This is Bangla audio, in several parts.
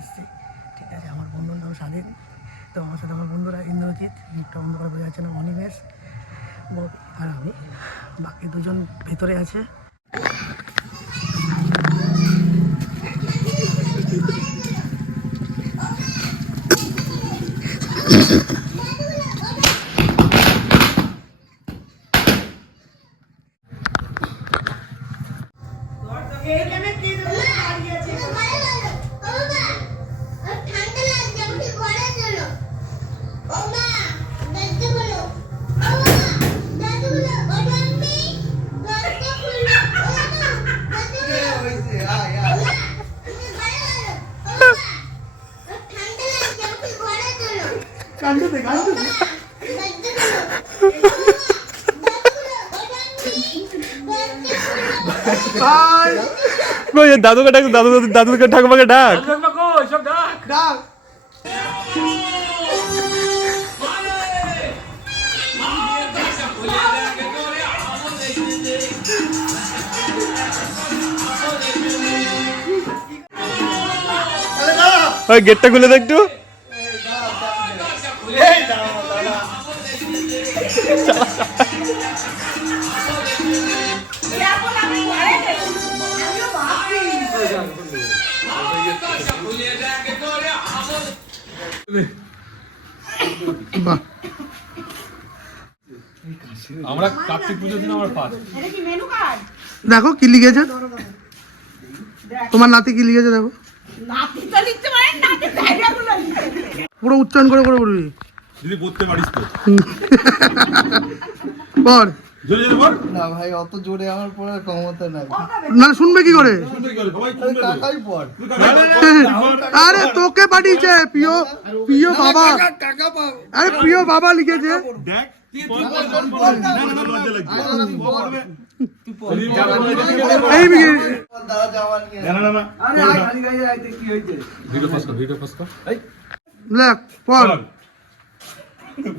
এসেছি, ঠিক আছে। আমার বন্ধুর নাম স্বাধীন, তো আমার সাথে আমার বন্ধুরা ইন্দ্রজিৎ, মুখটা বন্ধ করে বোঝা যাচ্ছে না, অনিমেষ, আর আমি, বাকি দুজন ভেতরে আছে। দাদুকে ডাক, দাদুকে ঠাকুমাকে ডাক। ওই গেটটা খুলে দে একটু। আমরা কার্তিক পুজোর দিন আমার পাস। দেখো কি লিখেছে তোমার নাতি, কি লিখেছে দেখো। পুরো উচ্চারণ করে করে পড়বি যদি পড়তে পারিস তো। পর জোরে জোরে পড়। না ভাই অত জোরে আমার পড়ার ক্ষমতা নাই। না শুনবে কি করে? শুনতে কি করে? সবাই শুনবে তো। কাকাই পড়। আরে তোকে পাঠিয়েছে প্রিয় প্রিয় বাবা, কাকা পাও। আরে প্রিয় বাবা লিখেছে। দেখ পড় পড় পড়। না না লজ্জা লাগছে। পড়বে। তুই পড়। এই দাদা জামা নিয়ে। না না না। আরে খালি গায়ে আইতে কি হইছে? ভিডিও পাস কর, ভিডিও পাস কর। এই লেখ পর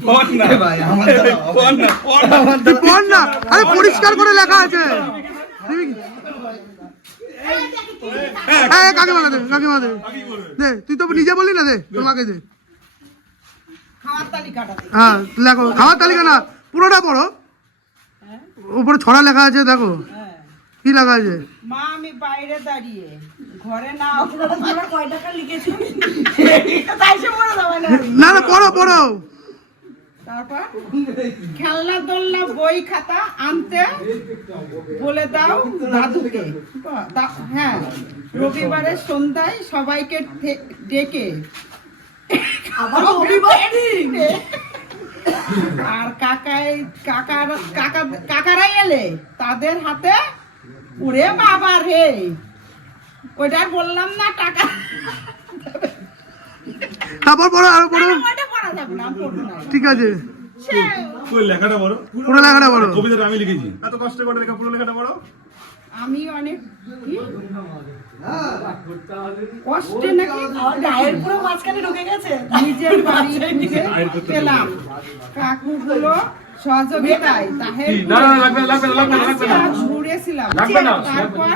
পড় না ভাই আমার দাদা পড় না পড় না। তুই পড় না, আরে পরিষ্কার করে লেখা আছে। কাকিমা দে, কাকিমা দে, দে তুই তো নিজে বললি না, দে তোমাকে দে। হ্যাঁ লেখো, খাওয়ার তালিকা না পুরোটা পড়ো, উপরে ছড়া লেখা আছে দেখো কি লেখা আছে। মা আমি বাইরে দাঁড়িয়ে ঘরে না কয় টাকা লিখেছি না না পড়ো পড়ো। তারপর খেলনা দোলনা বই খাতা আনতে বলে দাও দাদুকে। হ্যাঁ, রবিবারের সন্ধ্যায় সবাইকে ডেকে আর কাকারাই এলে তাদের হাতে উড়ে বাবা রে, ওইটা বললাম না টাকা। তারপর পড়ো, আরো পড়ো। ওইটা পড়া যাবে না, পড়বো না। ঠিক আছে, পুরো লেখাটা বড়। পুরো লেখাটা পড়ো। কবিতাটা আমি লিখেছি। এত কষ্ট করে লেখা পুরো লেখাটা বড়। আমি অনেক কষ্টে নাকি গায়ের পুরো মাঝখানে ঢুকে গেছে, নিজের বাড়ি পেলাম কাকুগুলো সহযোগিতায় ঘুরেছিলাম। তারপর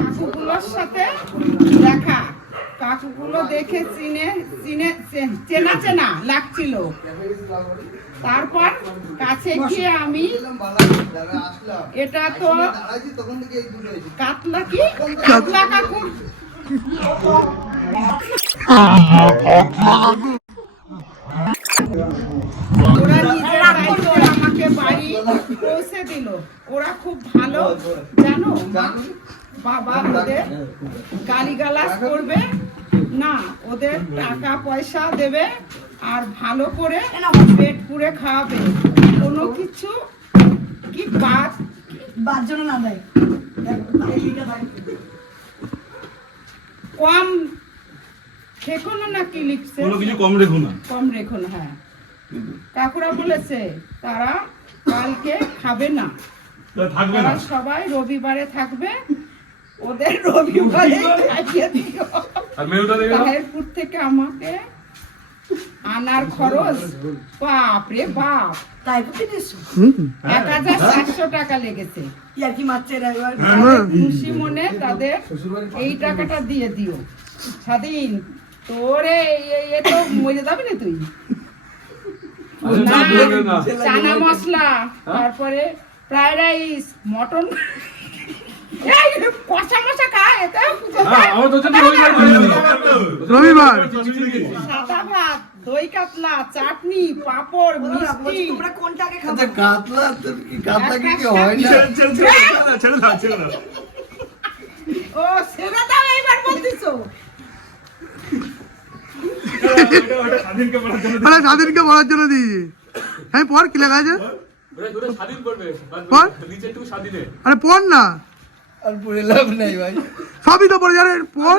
কাকুগুলোর সাথে দেখা, কাকুগুলো দেখে চেনা চেনা লাগছিল। তারপর কাছে গিয়ে আমি, এটা তো কাতলা, কি কাতলা কাকুর ওরা নিজের দায়িত্ব আমাকে বাড়ি পৌঁছে দিল। ওরা খুব ভালো জানো, বাবা ওদের গালিগালাজ করবে না, ওদের টাকা পয়সা দেবে আর ভালো করে পেট পুরে খাওয়াবে। কোনো কিছু কি বাদ জন্য না দেয়, কম রেখো না, নাকি লিখছে কোনো কিছু কম রেখো না। কম রেখো না। হ্যাঁ, কাকুরা বলেছে তারা কালকে খাবে না, থাকবে না, সবাই রবিবারে থাকবে, ওদের রবিবারে খাইয়ে দিও। আর মেনুটা দেখো, তাহেরপুর থেকে আমাকে আনার খরচ বাপ রে বাপ, তাই ১,৪০০ টাকা লেগেছে। খুশি মনে তাদের এই টাকাটা দিয়ে দিও। স্বাধীন তোরে এ তো মরে যাবি না তুই না, চানা মশলা তারপরে ফ্রাইড রাইস মটন এই কষা মশা খায় এতে রবিবার সাদা ভাত দই কাতলা চাটনি পাপড় মিষ্টি আচ্ছা কাতলা তোর কি কাতলা কি হয় না ছেড়ে দাও ও সেটা দাও এইবার বলতিছো ওটা স্বাধীনকে বলার জন্য আরে স্বাধীনকে বলার জন্য দিয়েছি হ্যাঁ পর কি লেখা আছে স্বাধীন করবে পর নিচে একটু স্বাধীনে আরে পর না আর পুরে লাভ নাই ভাই সবই তো পড়ে যাবে পর